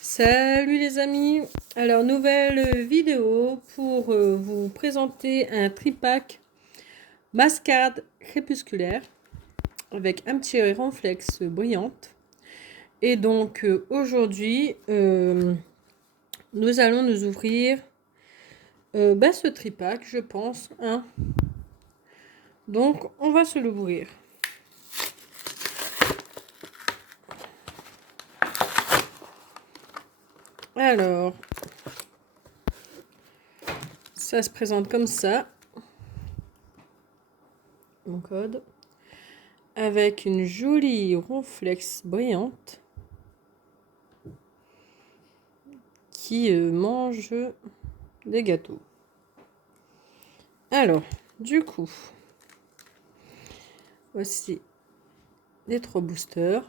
Salut les amis, alors nouvelle vidéo pour vous présenter un tripack mascarde crépusculaire avec un petit ronflex brillante. Et donc aujourd'hui nous allons nous ouvrir ce tripack, je pense, hein. Donc on va se l'ouvrir. Alors ça se présente comme ça, mon code, avec une jolie ronflex brillante qui mange des gâteaux. Alors, du coup, voici les 3 boosters.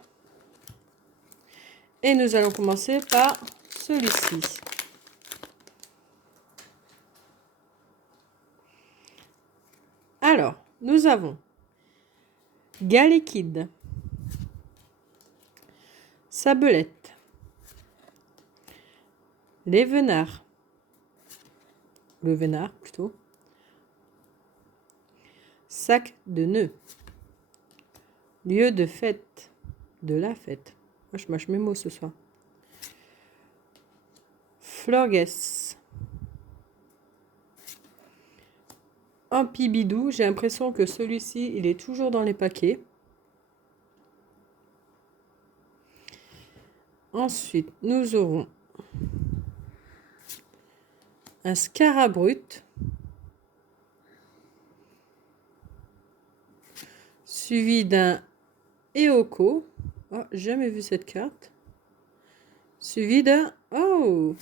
Et nous allons commencer par celui-ci. Alors, nous avons Galliquide, Sabelette, les Venards, le Vénard plutôt, Sac de nœuds, lieu de fête, de la fête. Moi, je mâche mes mots ce soir. Florges, Ampibidou, j'ai l'impression que celui-ci, il est toujours dans les paquets. Ensuite, nous aurons un Scarabrut, suivi d'un Eoko. Oh, jamais vu cette carte. Suivi d'un... Oh!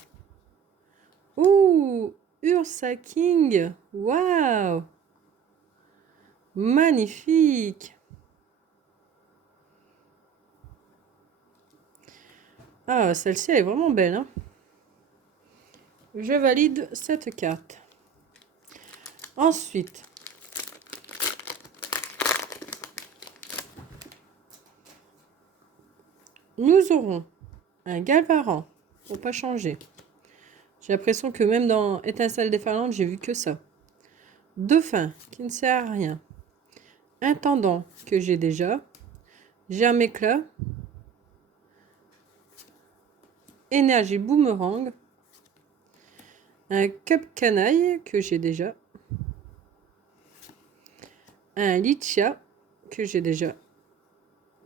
Ouh! Ursa King! Waouh! Magnifique! Ah, celle-ci est vraiment belle, hein? Je valide cette carte. Ensuite, nous aurons un Galvaran, pour pas changer. J'ai l'impression que même dans Étincelle déferlante, j'ai vu que ça. Dauphin, qui ne sert à rien. Intendant, que j'ai déjà. Germe éclat. Énergie boomerang. Un Cup canaille, que j'ai déjà. Un Lichia, que j'ai déjà.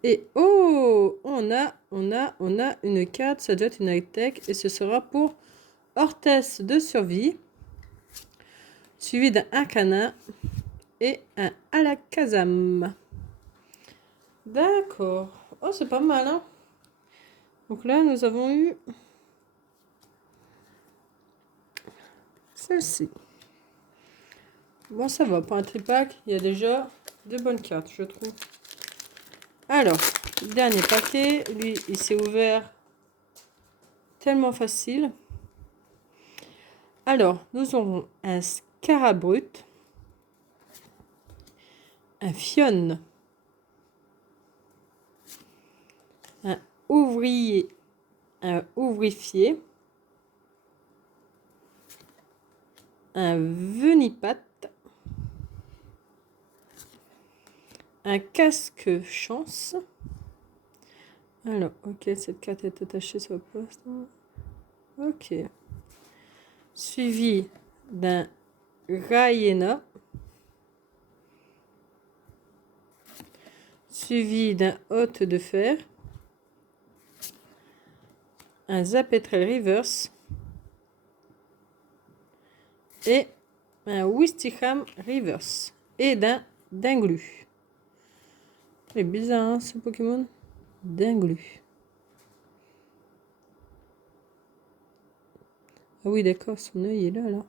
Et oh, on a une carte, ça doit être une high-tech, et ce sera pour Orthès de survie, suivi d'un Arcana et un Alakazam. D'accord. Oh, c'est pas mal, hein. Donc là, nous avons eu celle-ci. Bon, ça va, pour un tripack, il y a déjà de bonnes cartes, je trouve. Alors, dernier paquet, lui, il s'est ouvert tellement facile. Alors, nous aurons un Scarabrut, un Fionn, un ouvrier, un ouvrifié, un Venipat, un casque chance. Alors, ok, cette carte est attachée sur le poste. Ok. Suivi d'un Rayena. Suivi d'un hôte de fer. Un Zapetrel Reverse. Et un Wistingham Reverse. Et d'un Dinglu. C'est bizarre, hein, ce Pokémon. Dinglu. Ah oui, d'accord, son œil est là, là.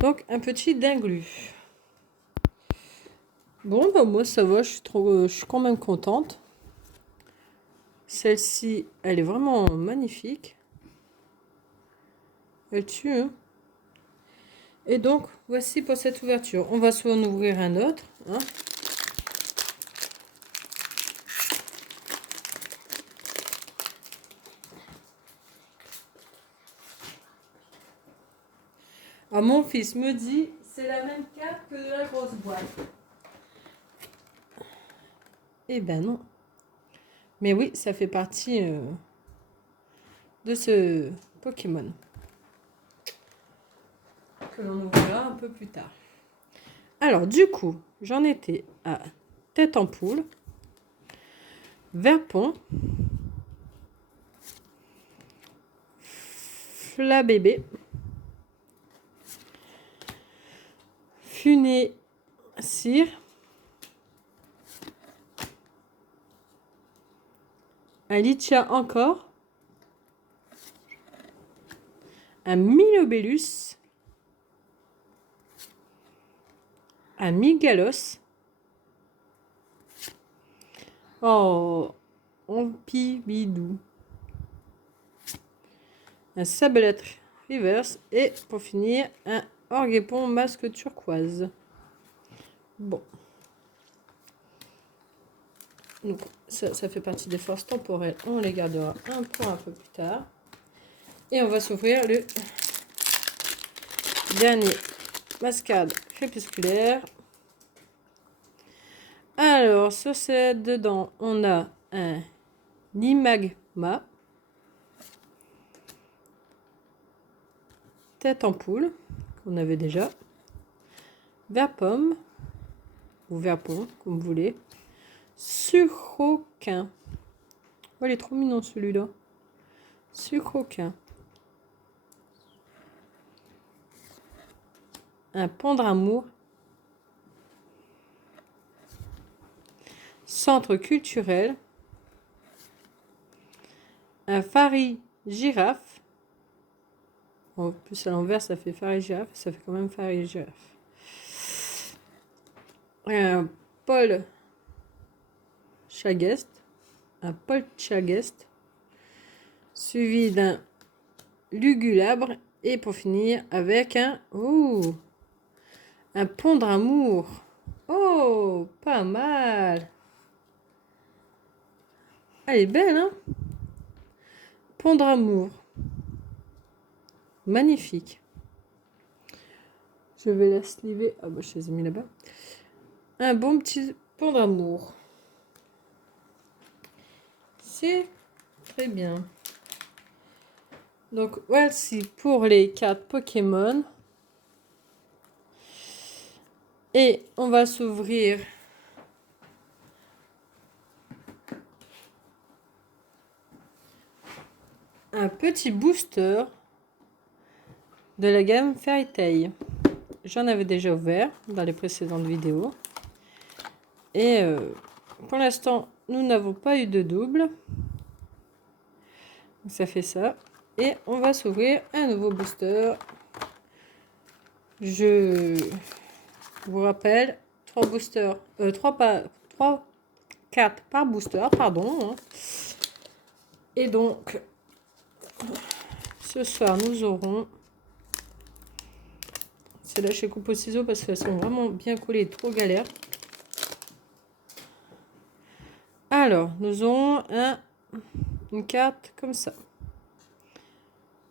Donc, un petit Dinglu. Bon, bah moi, ça va, je suis quand même contente. Celle-ci, elle est vraiment magnifique. Elle tue, hein. Et donc, voici pour cette ouverture. On va en ouvrir un autre, hein. Ah, mon fils me dit, c'est la même carte que de la grosse boîte. Eh ben non. Mais oui, ça fait partie de ce Pokémon. Que l'on ouvrira un peu plus tard. Alors, du coup, j'en étais à Tête en Poule, Verpon, Flabébé, Funé-Cire, un Lichia encore, un Milobellus, un Migalos, oh, Ampibidou, un Sablette Reverse et pour finir, un Orguépon masque turquoise. Bon. Donc, ça fait partie des forces temporelles. On les gardera un peu plus tard. Et on va s'ouvrir le dernier mascarade crépusculaire. Alors, sur cette dedans, on a un Limagma, Tête en Poule, qu'on avait déjà, Verpomme, ou Verpon, comme vous voulez, Sucroquin. Oh, il est trop mignon celui-là. Sucroquin. Un Pandramour. Centre culturel. Un Fari Girafe. En plus, à l'envers, ça fait Fari Girafe. Ça fait quand même Fari Girafe. Un Paul Chagest. Un Paul Chagest. Suivi d'un Lugulabre. Et pour finir, avec un... Oh, un Pandramour. Oh, pas mal. Elle est belle, hein? Pandramour. Magnifique. Je vais la sliver. Ah bah je les ai mis là-bas. Un bon petit Pandramour. C'est très bien. Donc voici pour les cartes Pokémon. Et on va s'ouvrir un petit booster de la gamme Fairy Tail. J'en avais déjà ouvert dans les précédentes vidéos. Et pour l'instant, nous n'avons pas eu de double. Donc ça fait ça. Et on va s'ouvrir un nouveau booster. Je vous rappelle, 3 boosters, 4 par booster, pardon. Et donc, ce soir, nous aurons... C'est là chez coupe au ciseau parce qu'elles sont vraiment bien collées, trop galère. Alors, nous aurons une carte comme ça.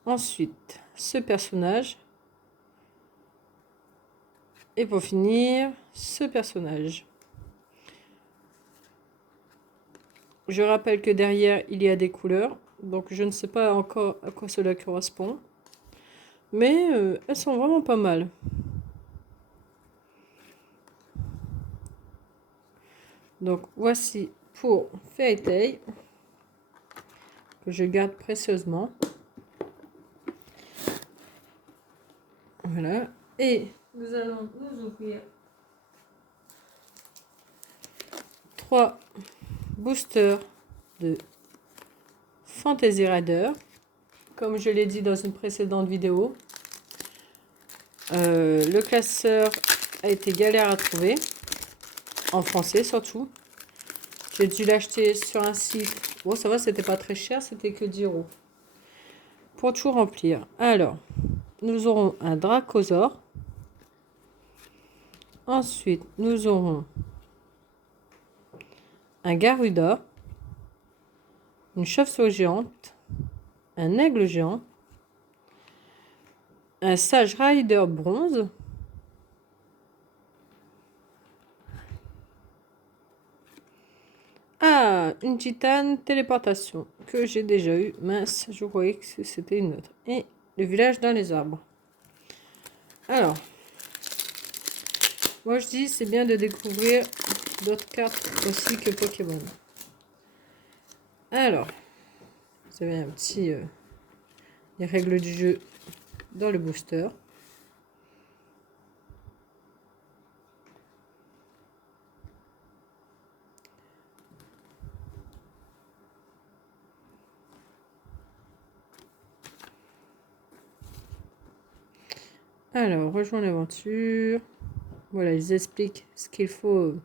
Ensuite, ce personnage. Et pour finir, ce personnage. Je rappelle que derrière, il y a des couleurs. Donc, je ne sais pas encore à quoi cela correspond. Mais elles sont vraiment pas mal. Donc, voici pour Fairy Tail. Que je garde précieusement. Voilà. Et nous allons nous ouvrir 3 boosters de Fantasy Rider. Comme je l'ai dit dans une précédente vidéo, le classeur a été galère à trouver, en français surtout. J'ai dû l'acheter sur un site. Bon, ça va, c'était pas très cher, c'était que 10 €. Pour tout remplir. Alors, nous aurons un Dracosaur. Ensuite, nous aurons un Garuda, une chauve-souris géante, un aigle géant, un Sage Rider bronze. Ah, une titane téléportation que j'ai déjà eu. Mince, je croyais que c'était une autre. Et le village dans les arbres. Alors, moi je dis c'est bien de découvrir d'autres cartes aussi que Pokémon. Alors, vous avez un petit les règles du jeu dans le booster. Alors, rejoins l'aventure. Voilà, ils expliquent ce qu'il faut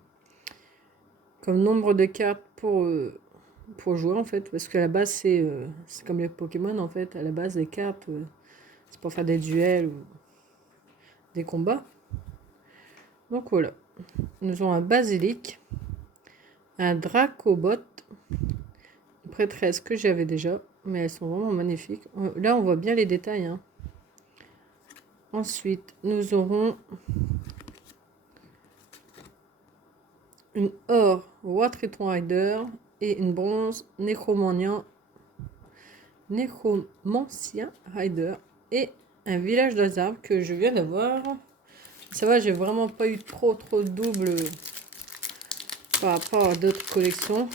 comme nombre de cartes pour jouer en fait. Parce qu'à la base, c'est comme les Pokémon en fait. À la base, les cartes, c'est pour faire des duels ou des combats. Donc voilà. Nous avons un Basilic, un Dracobot, une prêtresse que j'avais déjà. Mais elles sont vraiment magnifiques. Là, on voit bien les détails. Hein. Ensuite, nous aurons une or Roi Triton Rider et une bronze Nécromancien Rider et un village d'Azar que je viens d'avoir. Ça va, j'ai vraiment pas eu trop de doubles par rapport à d'autres collections.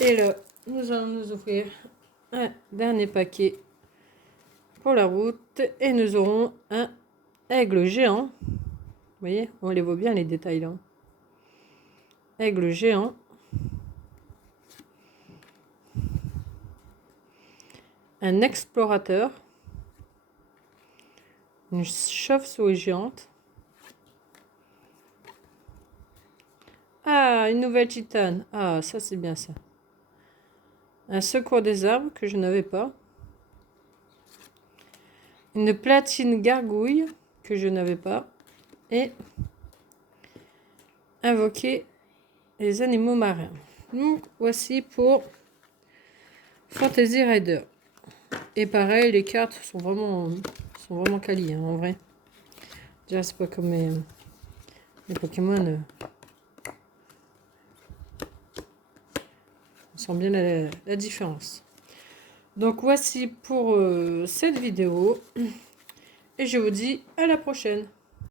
Et là, nous allons nous offrir un dernier paquet pour la route et nous aurons un aigle géant. Vous voyez, on les voit bien les détails là. Aigle géant. Un explorateur. Une chauve-souris géante. Ah, une nouvelle titane. Ah, ça c'est bien ça. Un secours des arbres que je n'avais pas. Une platine gargouille que je n'avais pas. Et invoquer les animaux marins. Donc voici pour Fantasy Rider. Et pareil, les cartes sont vraiment quali hein, en vrai. Déjà c'est pas comme les Pokémon. On sent bien la différence. Donc voici pour cette vidéo. Et je vous dis à la prochaine.